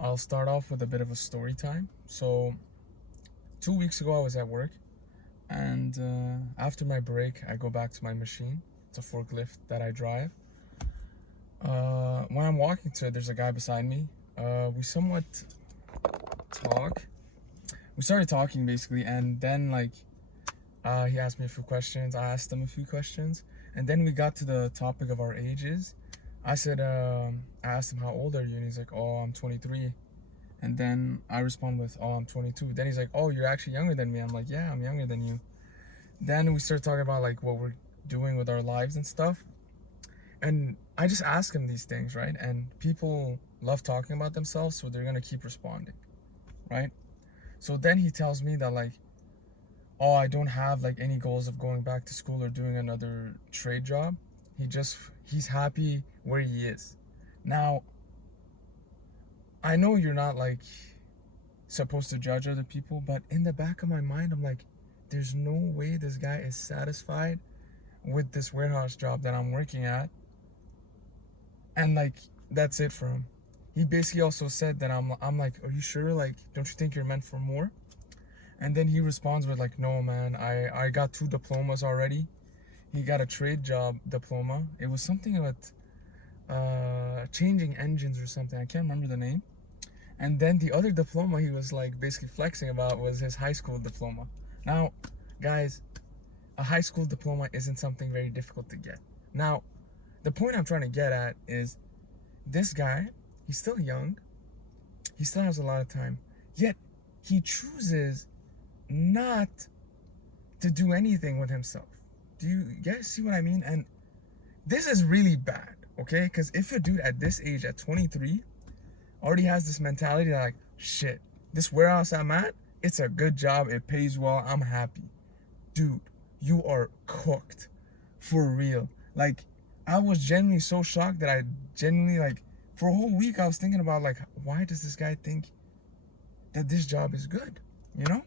I'll start off with a bit of a story time. So, 2 weeks ago, I was at work, and after my break, I go back to my machine. It's a forklift that I drive. When I'm walking to it, there's a guy beside me. We somewhat talk. We started talking basically, and then he asked me a few questions. I asked him a few questions, and then we got to the topic of our ages. I asked him, how old are you? And he's like, oh, I'm 23. And then I respond with, oh, I'm 22. Then he's like, oh, you're actually younger than me. I'm like, yeah, I'm younger than you. Then we start talking about like what we're doing with our lives and stuff. And I just ask him these things, right? And people love talking about themselves, so they're going to keep responding, right? So then he tells me that like, oh, I don't have like any goals of going back to school or doing another trade job. He's happy where he is. Now, I know you're not like supposed to judge other people, but in the back of my mind, I'm like, there's no way this guy is satisfied with this warehouse job that I'm working at. And like, that's it for him. He basically also said that I'm like, are you sure? Like, don't you think you're meant for more? And then he responds with like, no, man, I got 2 diplomas already. He got a trade job diploma. It was something about changing engines or something. I can't remember the name. And then the other diploma he was like basically flexing about was his high school diploma. Now, guys, a high school diploma isn't something very difficult to get. Now, the point I'm trying to get at is this guy, he's still young. He still has a lot of time. Yet, he chooses not to do anything with himself. Do you guys see what I mean? And this is really bad, okay? Because if a dude at this age, at 23, already has this mentality that like, shit, this warehouse I'm at, it's a good job, it pays well, I'm happy. Dude, you are cooked. For real. Like, I was genuinely so shocked that I genuinely, like, for a whole week I was thinking about, like, why does this guy think that this job is good? You know?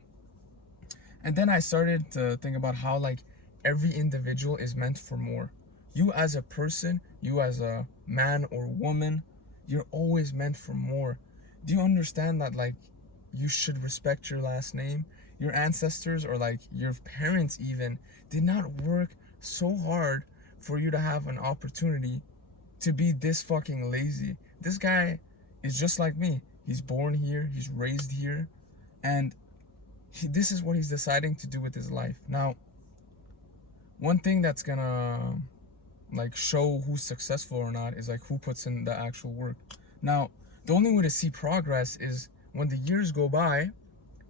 And then I started to think about how, like, every individual is meant for more. You as a person, you as a man or woman, you're always meant for more. Do you understand that, like, you should respect your last name? Your ancestors or, like, your parents even did not work so hard for you to have an opportunity to be this fucking lazy. This guy is just like me. He's born here, he's raised here, and this is what he's deciding to do with his life. Now, one thing that's gonna like show who's successful or not is like who puts in the actual work. Now, the only way to see progress is when the years go by,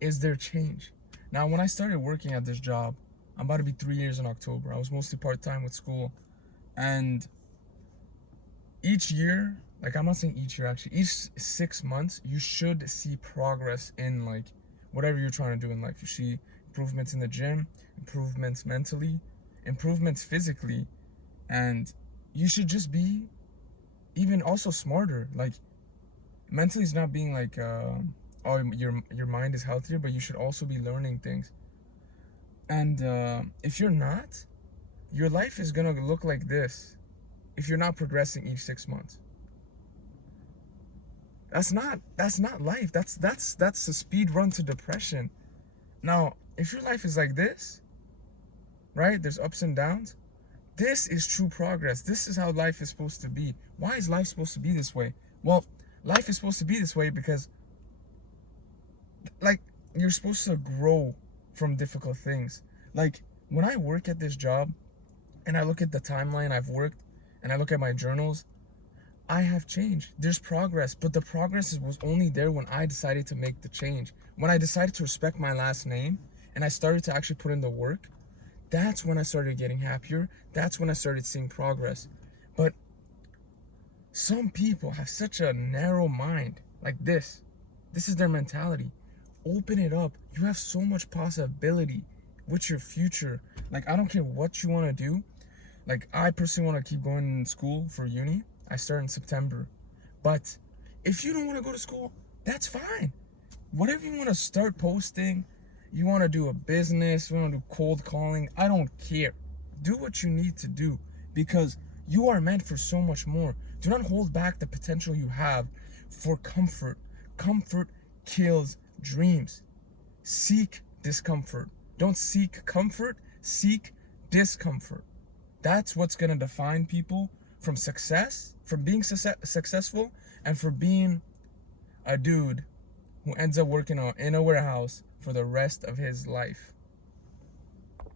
is there change? Now, when I started working at this job, I'm about to be 3 years in October. I was mostly part-time with school, and each year, like, I'm not saying each year actually, each 6 months you should see progress in like whatever you're trying to do in life. You see improvements in the gym, improvements mentally, improvements physically, and you should just be even also smarter. Like, mentally is not being like oh, your mind is healthier, but you should also be learning things. And if you're not, your life is gonna look like this if you're not progressing each 6 months. That's not life. That's a speed run to depression. Now, if your life is like this, right? There's ups and downs. This is true progress. This is how life is supposed to be. Why is life supposed to be this way? Well, life is supposed to be this way because, like, you're supposed to grow from difficult things. Like, when I work at this job and I look at the timeline I've worked and I look at my journals, I have changed. There's progress, but the progress was only there when I decided to make the change. When I decided to respect my last name and I started to actually put in the work, that's when I started getting happier. That's when I started seeing progress. But some people have such a narrow mind, like this. This is their mentality. Open it up. You have so much possibility with your future. Like, I don't care what you want to do. Like, I personally want to keep going to school for uni. I start in September. But if you don't want to go to school, that's fine. Whatever you want to start posting, you want to do a business, you want to do cold calling, I don't care. Do what you need to do because you are meant for so much more. Do not hold back the potential you have for comfort. Comfort kills dreams. Seek discomfort. Don't seek comfort, seek discomfort. That's what's going to define people from success, from being successful, and for being a dude who ends up working in a warehouse for the rest of his life.